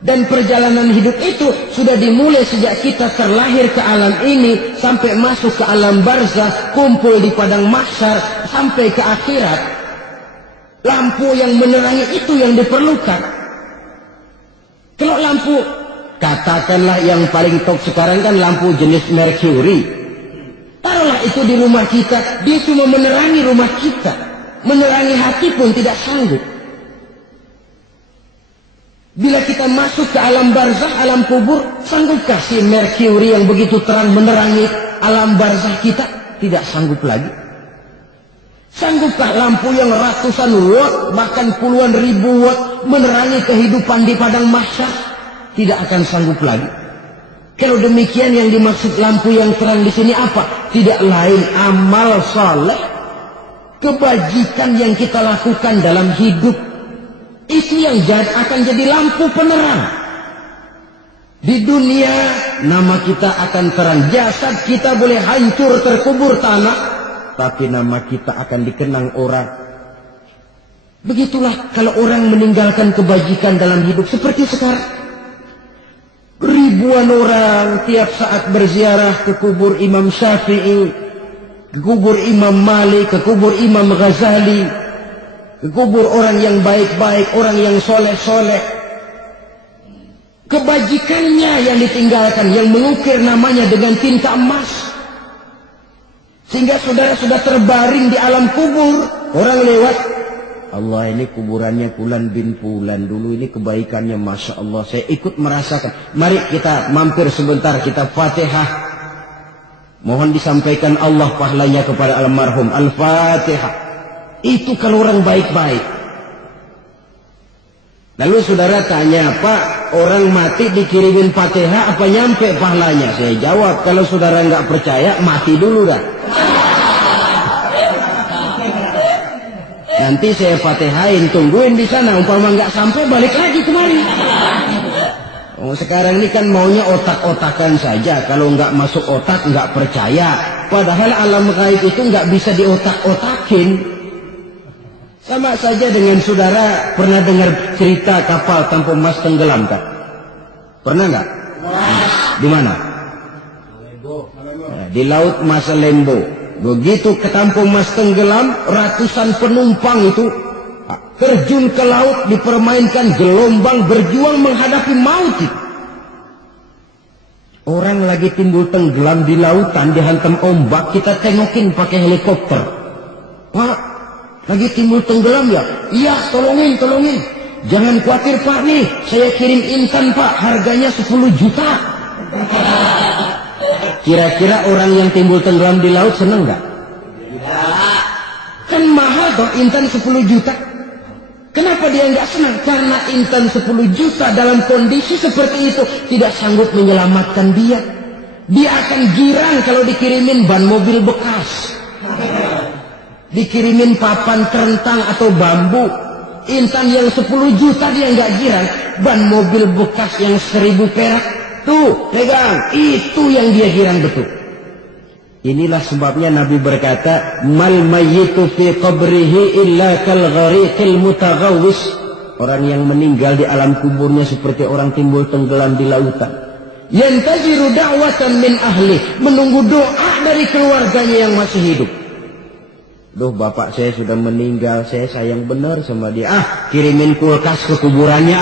Dan perjalanan hidup itu sudah dimulai sejak kita terlahir ke alam ini, sampai masuk ke alam barzakh, kumpul di padang mahsyar, sampai ke akhirat. Lampu yang menerangi itu yang diperlukan. Kalau lampu, katakanlah yang paling top sekarang kan lampu jenis Mercury. Taruhlah itu di rumah kita, dia cuma menerangi rumah kita. Menerangi hati pun tidak sanggup. Bila kita masuk ke alam barzakh, alam kubur, sanggupkah si Mercury yang begitu terang menerangi alam barzakh kita? Tidak sanggup lagi. Sanggupkah lampu yang ratusan watt, bahkan puluhan ribu watt menerangi kehidupan di padang mahsyar? Tidak akan sanggup lagi. Kalau demikian yang dimaksud lampu yang terang di sini apa? Tidak lain amal saleh, kebajikan yang kita lakukan dalam hidup. Itu yang akan jadi lampu penerang. Di dunia nama kita akan terang. Jasad kita boleh hancur terkubur tanah, tapi nama kita akan dikenang orang. Begitulah kalau orang meninggalkan kebajikan dalam hidup seperti sekarang. Ribuan orang tiap saat berziarah ke kubur Imam Syafi'i, ke kubur Imam Malik, ke kubur Imam Ghazali, ke kubur orang yang baik-baik, orang yang soleh-soleh. Kebajikannya yang ditinggalkan, yang mengukir namanya dengan tinta emas. Sehingga saudara sudah terbaring di alam kubur. Orang lewat, Allah, ini kuburannya Fulan bin Fulan, dulu ini kebaikannya Masya Allah, saya ikut merasakan. Mari kita mampir sebentar, kita Fatihah. Mohon disampaikan Allah pahalanya kepada almarhum. Al-Fatihah. Itu kalau orang baik-baik. Lalu saudara tanya, Pak, orang mati dikirimin Fatihah apa nyampe pahalanya? Saya jawab, kalau saudara nggak percaya, mati dulu dah. Nanti saya Fatihain, tungguin di sana. Umpama nggak sampai, balik lagi kemari. Oh, sekarang ini kan maunya otak-otakan saja. Kalau nggak masuk otak, nggak percaya. Padahal alam gaib itu nggak bisa diotak-otakin. Sama saja dengan saudara pernah dengar cerita kapal Tampung Mas tenggelam tak? Pernah nggak? Di mana? Di Laut Masalembo. Begitu ke Tampung Mas tenggelam, ratusan penumpang itu terjun ke laut, dipermainkan gelombang, berjuang menghadapi maut. Orang lagi timbul tenggelam di lautan, dihantam ombak, kita tengokin pakai helikopter. Pak, lagi timbul tenggelam ya? Iya, tolongin. Jangan khawatir Pak nih, saya kirim intan Pak, harganya 10 juta. Kira-kira orang yang timbul tenggelam di laut seneng nggak? Kan mahal toh intan 10 juta. Kenapa dia nggak senang? Karena intan 10 juta dalam kondisi seperti itu tidak sanggup menyelamatkan dia. Dia akan girang kalau dikirimin ban mobil bekas, dikirimin papan kerentang atau bambu. Intan yang 10 juta dia nggak girang. Ban mobil bekas yang 1000 perak, tuh pegang, itu yang dia girang betul. Inilah sebabnya Nabi berkata, mal mayyitu fi qabrihi illa kal ghariqil mutaghawwis. Orang yang meninggal di alam kuburnya seperti orang timbul tenggelam di lautan. Yantaziru da'watan min ahli, menunggu doa dari keluarganya yang masih hidup. Duh, bapak saya sudah meninggal, saya sayang benar sama dia. Kirimin kulkas ke kuburannya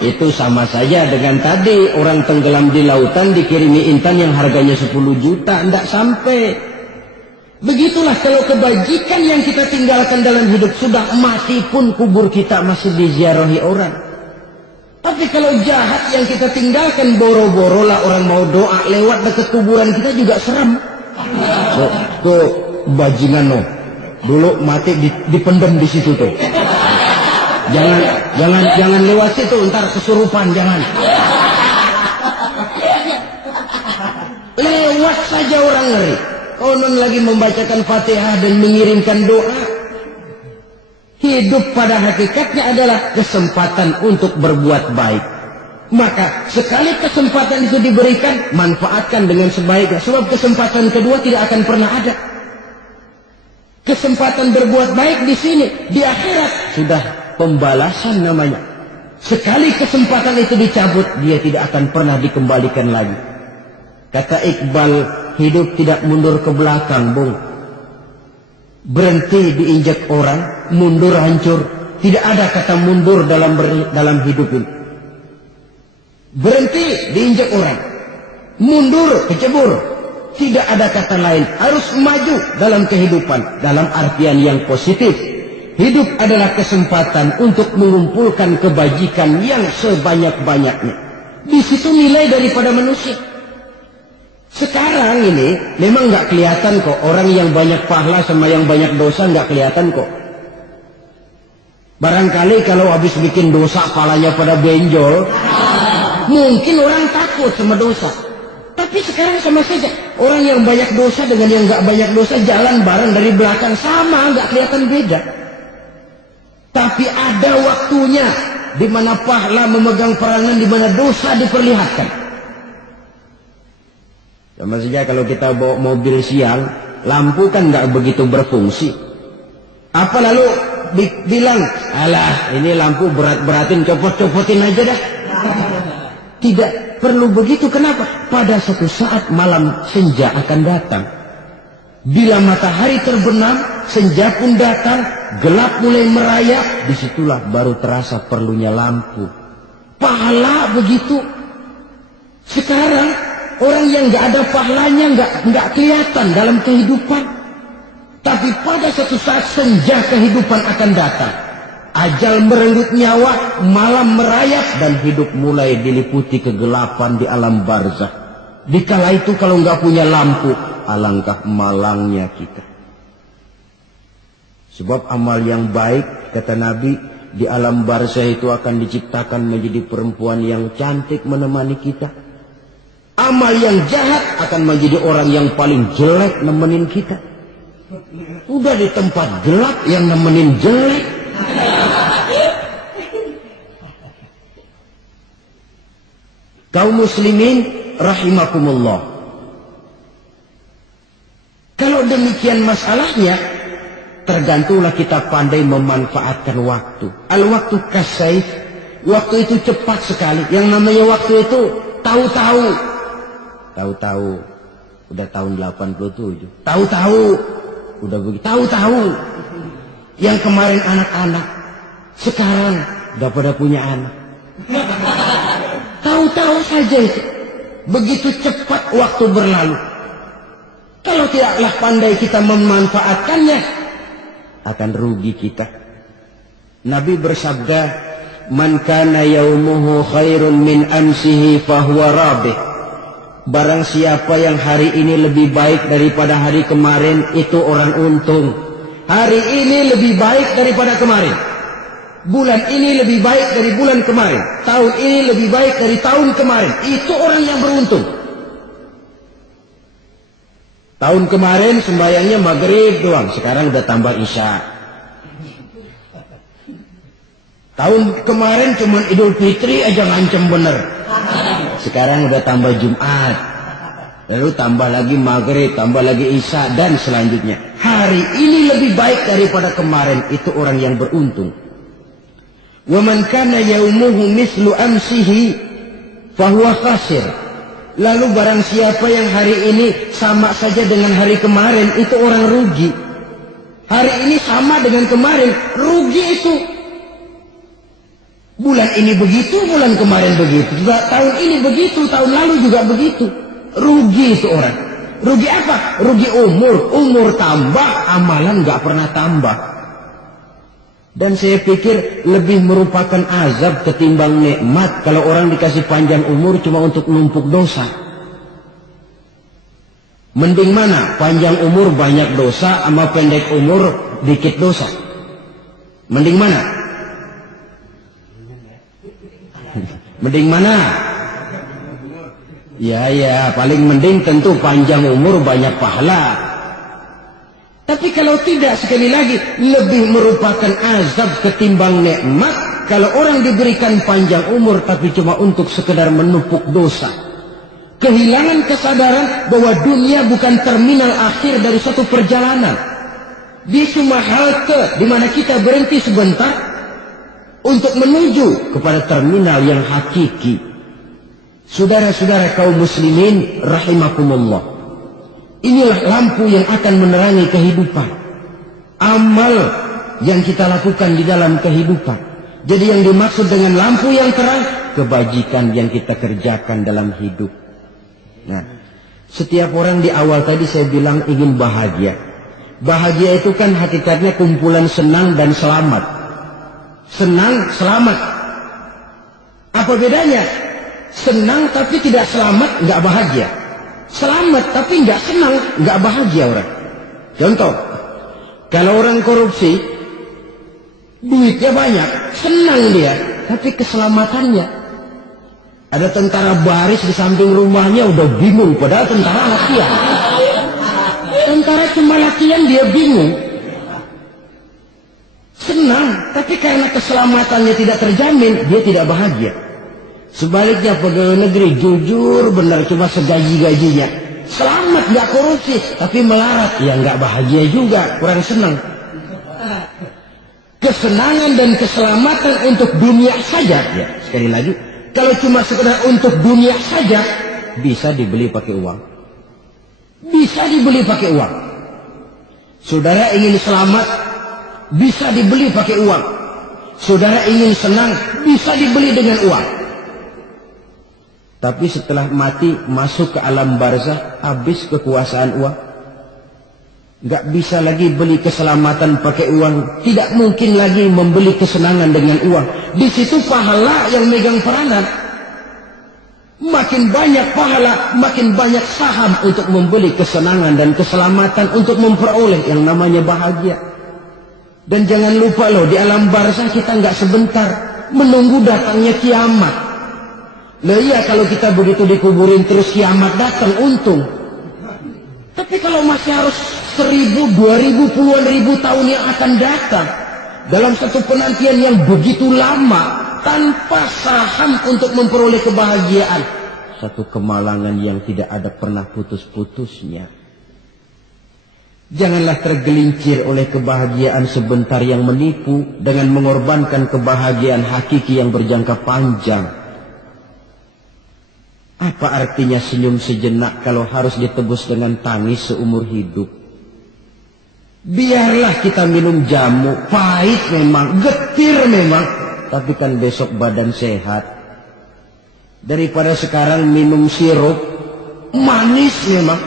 Itu sama saja dengan tadi orang tenggelam di lautan dikirimi intan yang harganya 10 juta, tidak sampai. Begitulah kalau kebajikan yang kita tinggalkan dalam hidup, sudah mati pun kubur kita masih diziarahi orang. Tapi kalau jahat yang kita tinggalkan, boro-boro lah orang mau doa lewat dekat kuburan kita juga serem. Tuh bajingan no, dulu mati dipendam di situ tuh. Jangan lewat situ, ntar kesurupan, jangan. Lewat saja orang ngeri. Konon lagi membacakan Fatihah dan mengirimkan doa. Hidup pada hakikatnya adalah kesempatan untuk berbuat baik. Maka sekali kesempatan itu diberikan, manfaatkan dengan sebaiknya. Sebab kesempatan kedua tidak akan pernah ada. Kesempatan berbuat baik di sini, di akhirat sudah pembalasan namanya. Sekali kesempatan itu dicabut, dia tidak akan pernah dikembalikan lagi. Kata Iqbal, hidup tidak mundur ke belakang, Bung. Berhenti diinjak orang, mundur hancur. Tidak ada kata mundur dalam hidup ini. Berhenti diinjak orang, mundur kecebur. Tidak ada kata lain, harus maju dalam kehidupan dalam artian yang positif. Hidup adalah kesempatan untuk mengumpulkan kebajikan yang sebanyak-banyaknya. Di situ nilai daripada manusia. Sekarang ini memang nggak kelihatan kok, orang yang banyak pahala sama yang banyak dosa nggak kelihatan kok. Barangkali kalau habis bikin dosa palanya pada benjol, mungkin orang takut sama dosa. Tapi sekarang sama saja. Orang yang banyak dosa dengan yang nggak banyak dosa jalan bareng dari belakang sama, nggak kelihatan beda. Tapi ada waktunya di mana pahala memegang peranan, di mana dosa diperlihatkan. Sama saja kalau kita bawa mobil siang, lampu kan nggak begitu berfungsi. Apa lalu bilang, alah ini lampu berat-beratin, copot-copotin aja dah. Tidak perlu begitu. Kenapa? Pada suatu saat malam senja akan datang. Bila matahari terbenam, senja pun datang, gelap mulai merayap, disitulah baru terasa perlunya lampu. Pahala begitu. Sekarang orang yang nggak ada pahalanya nggak kelihatan dalam kehidupan. Tapi pada suatu saat senja kehidupan akan datang. Ajal merenggut nyawa, malam merayap, dan hidup mulai diliputi kegelapan di alam barzakh. Dikala itu kalau nggak punya lampu, alangkah malangnya kita. Sebab amal yang baik, kata Nabi, di alam barzakh itu akan diciptakan menjadi perempuan yang cantik menemani kita. Amal yang jahat akan menjadi orang yang paling jelek nemenin kita. Udah di tempat gelap yang nemenin jelek. Kaum muslimin rahimakumullah. Kalau demikian masalahnya, tergantunglah kita pandai memanfaatkan waktu. Al-waktu kasaif, waktu itu cepat sekali. Yang namanya waktu itu tahu-tahu. Tahu-tahu udah tahun 87. Tahu-tahu udah begitu. Tahu-tahu yang kemarin anak-anak, sekarang udah pada punya anak. Tahu-tahu saja itu. Begitu cepat waktu berlalu. Kalau tidaklah pandai kita memanfaatkannya, akan rugi kita. Nabi bersabda, "Man kana yaumuhu khairun min amsihi fahuwa rabih." Barang siapa yang hari ini lebih baik daripada hari kemarin, itu orang untung. Hari ini lebih baik daripada kemarin. Bulan ini lebih baik dari bulan kemarin. Tahun ini lebih baik dari tahun kemarin. Itu orang yang beruntung. Tahun kemarin sembahyangnya maghrib doang, sekarang udah tambah isya. Tahun kemarin cuma Idul Fitri aja ngancem bener, sekarang udah tambah Jumat, lalu tambah lagi maghrib, tambah lagi isya, dan selanjutnya. Hari ini lebih baik daripada kemarin, itu orang yang beruntung. Wa man kana yaumuhu mislu amsihi fahuwa khasir. Lalu barang siapa yang hari ini sama saja dengan hari kemarin, itu orang rugi. Hari ini sama dengan kemarin, rugi itu. Bulan ini begitu, bulan kemarin begitu. Tahun ini begitu, tahun lalu juga begitu. Rugi itu orang. Rugi apa? Rugi umur. Umur tambah, amalan nggak pernah tambah. Dan saya pikir lebih merupakan azab ketimbang nikmat kalau orang dikasih panjang umur cuma untuk numpuk dosa. Mending mana? Panjang umur banyak dosa sama pendek umur dikit dosa. Mending mana? Mending mana? Ya, paling mending tentu panjang umur banyak pahala. Tapi kalau tidak, sekali lagi, lebih merupakan azab ketimbang nikmat kalau orang diberikan panjang umur tapi cuma untuk sekedar menumpuk dosa. Kehilangan kesadaran bahwa dunia bukan terminal akhir dari suatu perjalanan. Dia cuma halte di mana kita berhenti sebentar untuk menuju kepada terminal yang hakiki. Saudara-saudara kaum muslimin rahimakumullah. Inilah lampu yang akan menerangi kehidupan. Amal yang kita lakukan di dalam kehidupan. Jadi yang dimaksud dengan lampu yang terang, kebajikan yang kita kerjakan dalam hidup. Nah, setiap orang di awal tadi saya bilang ingin bahagia. Bahagia itu kan hakikatnya kumpulan senang dan selamat. Senang, selamat. Apa bedanya? Senang tapi tidak selamat, nggak bahagia. Selamat tapi nggak senang, nggak bahagia orang. Contoh, kalau orang korupsi, duitnya banyak, senang dia, tapi keselamatannya. Ada tentara baris di samping rumahnya udah bingung, padahal tentara latihan. Tentara cuma latihan dia bingung. Senang, tapi karena keselamatannya tidak terjamin, dia tidak bahagia. Sebaliknya pegawai negeri jujur benar cuma segaji-gajinya, selamat nggak korupsi tapi melarat, ya nggak bahagia juga, kurang senang. Kesenangan dan keselamatan untuk dunia saja, ya sekali lagi, kalau cuma sekedar untuk dunia saja bisa dibeli pakai uang, bisa dibeli pakai uang. Saudara ingin selamat bisa dibeli pakai uang, saudara ingin senang bisa dibeli dengan uang. Tapi setelah mati masuk ke alam barzah, habis kekuasaan uang. Nggak bisa lagi beli keselamatan pakai uang. Tidak mungkin lagi membeli kesenangan dengan uang. Di situ pahala yang megang peranan. Makin banyak pahala, makin banyak saham untuk membeli kesenangan dan keselamatan untuk memperoleh yang namanya bahagia. Dan jangan lupa loh, di alam barzah kita nggak sebentar menunggu datangnya kiamat. Nah iya, kalau kita begitu dikuburin terus kiamat datang untung. Tapi kalau masih harus 1000, 2000, puluhan ribu tahun yang akan datang dalam satu penantian yang begitu lama tanpa saham untuk memperoleh kebahagiaan, satu kemalangan yang tidak ada pernah putus-putusnya. Janganlah tergelincir oleh kebahagiaan sebentar yang menipu dengan mengorbankan kebahagiaan hakiki yang berjangka panjang. Apa artinya senyum sejenak kalau harus ditebus dengan tangis seumur hidup? Biarlah kita minum jamu, pahit memang, getir memang, tapi kan besok badan sehat. Daripada sekarang minum sirup, manis memang,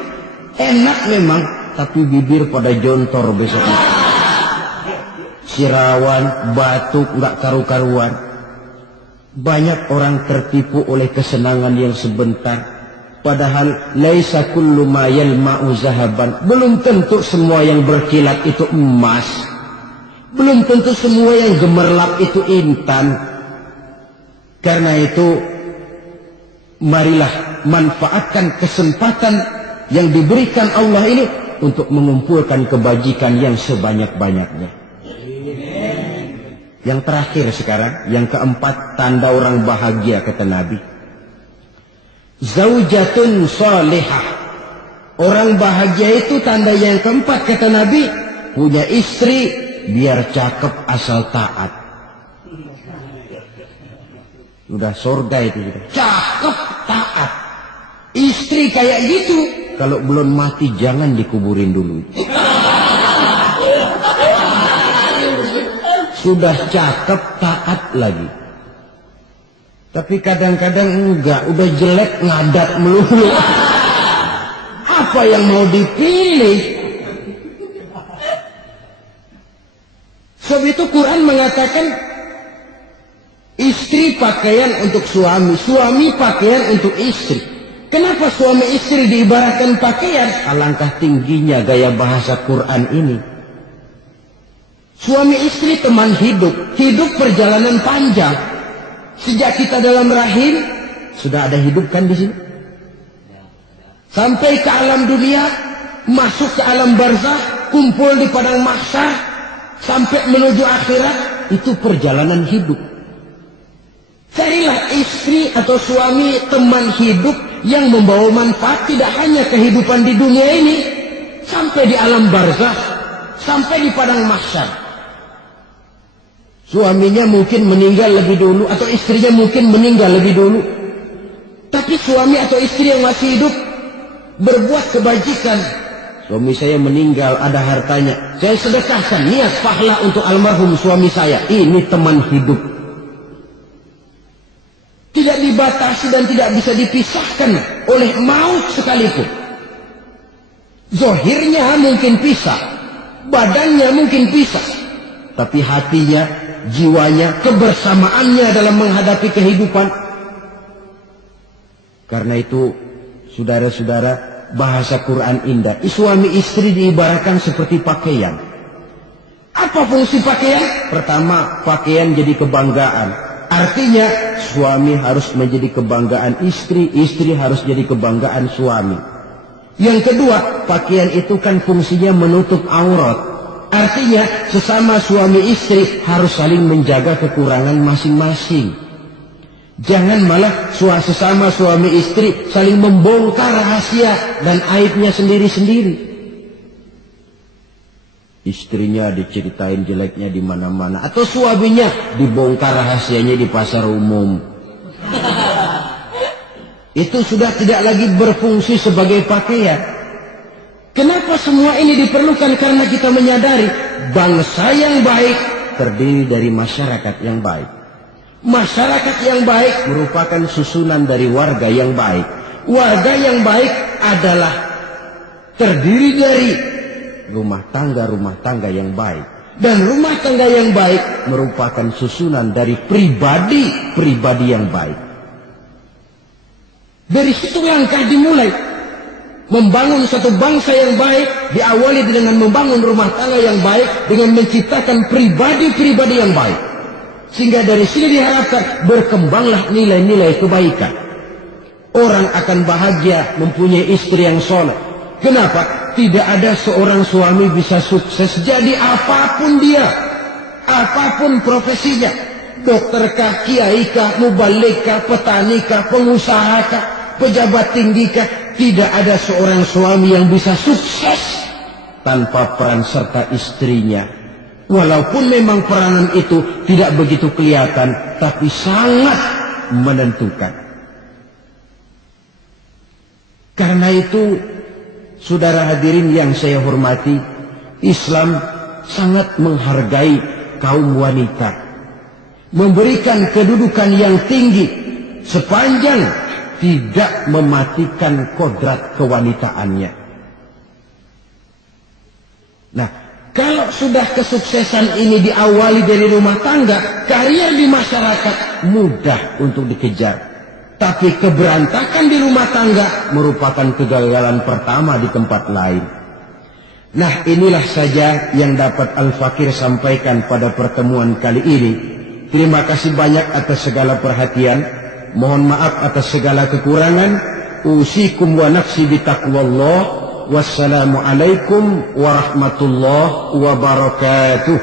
enak memang, tapi bibir pada jontor besoknya. Sirawan, batuk, nggak karu-karuan. Banyak orang tertipu oleh kesenangan yang sebentar. Padahal laisa kullu ma yalma'u zahaban. Belum tentu semua yang berkilat itu emas. Belum tentu semua yang gemerlap itu intan. Karena itu, marilah manfaatkan kesempatan yang diberikan Allah ini untuk mengumpulkan kebajikan yang sebanyak-banyaknya. Yang terakhir sekarang, yang keempat, tanda orang bahagia kata Nabi. Zaujatun salihah. Orang bahagia itu tanda yang keempat kata Nabi, punya istri biar cakep asal taat. Udah surga itu. Cakep taat. Istri kayak gitu, kalau belum mati jangan dikuburin dulu. Sudah cakep taat lagi. Tapi kadang-kadang enggak, udah jelek ngadat melulu. Apa yang mau dipilih? Sebab itu Quran mengatakan istri pakaian untuk suami, suami pakaian untuk istri. Kenapa suami istri diibaratkan pakaian? Alangkah tingginya gaya bahasa Quran ini. Suami istri teman hidup, hidup perjalanan panjang. Sejak kita dalam rahim sudah ada hidup kan di sini. Sampai ke alam dunia, masuk ke alam barzah, kumpul di padang mahsyar, sampai menuju akhirat. Itu perjalanan hidup. Carilah istri atau suami, teman hidup yang membawa manfaat tidak hanya kehidupan di dunia ini, sampai di alam barzakh, sampai di padang mahsyar. Suaminya mungkin meninggal lebih dulu, atau istrinya mungkin meninggal lebih dulu, tapi suami atau istri yang masih hidup berbuat kebajikan. Suami saya meninggal, ada hartanya, saya sedekahkan, niat pahala untuk almarhum suami saya. Ini teman hidup. Tidak dibatasi dan tidak bisa dipisahkan oleh maut sekalipun. Zohirnya mungkin pisah, badannya mungkin pisah, tapi hatinya, jiwanya, kebersamaannya dalam menghadapi kehidupan. Karena itu, saudara-saudara, bahasa Quran indah. Suami istri diibaratkan seperti pakaian. Apa fungsi pakaian? Pertama, pakaian jadi kebanggaan. Artinya, suami harus menjadi kebanggaan istri, istri harus jadi kebanggaan suami. Yang kedua, pakaian itu kan fungsinya menutup aurat. Artinya, sesama suami istri harus saling menjaga kekurangan masing-masing. Jangan malah sesama suami istri saling membongkar rahasia dan aibnya sendiri-sendiri. Istrinya diceritain jeleknya di mana-mana, atau suaminya dibongkar rahasianya di pasar umum. Itu sudah tidak lagi berfungsi sebagai pakaian. Kenapa semua ini diperlukan? Karena kita menyadari bangsa yang baik terdiri dari masyarakat yang baik. Masyarakat yang baik merupakan susunan dari warga yang baik. Warga yang baik adalah terdiri dari rumah tangga yang baik. Dan rumah tangga yang baik merupakan susunan dari pribadi yang baik. Dari situ langkah dimulai. Membangun satu bangsa yang baik diawali dengan membangun rumah tangga yang baik, dengan menciptakan pribadi-pribadi yang baik. Sehingga dari sini diharapkan berkembanglah nilai-nilai kebaikan. Orang akan bahagia mempunyai istri yang soleh. Kenapa? Tidak ada seorang suami bisa sukses jadi apapun dia, apapun profesinya. Dokterkah, kiaikah, mubalikah, petanikah, pengusahakah, pejabat tinggikah. Tidak ada seorang suami yang bisa sukses tanpa peran serta istrinya. Walaupun memang peranan itu tidak begitu kelihatan, tapi sangat menentukan. Karena itu, saudara hadirin yang saya hormati, Islam sangat menghargai kaum wanita, memberikan kedudukan yang tinggi sepanjang tidak mematikan kodrat kewanitaannya. Nah, kalau sudah kesuksesan ini diawali dari rumah tangga, karier di masyarakat mudah untuk dikejar. Tapi keberantakan di rumah tangga merupakan kegagalan pertama di tempat lain. Nah, inilah saja yang dapat Al-Fakir sampaikan pada pertemuan kali ini. Terima kasih banyak atas segala perhatian. Mohon maaf atas segala kekurangan. Usikum wa nafsi bitaqwallah. Wassalamualaikum warahmatullahi wabarakatuh.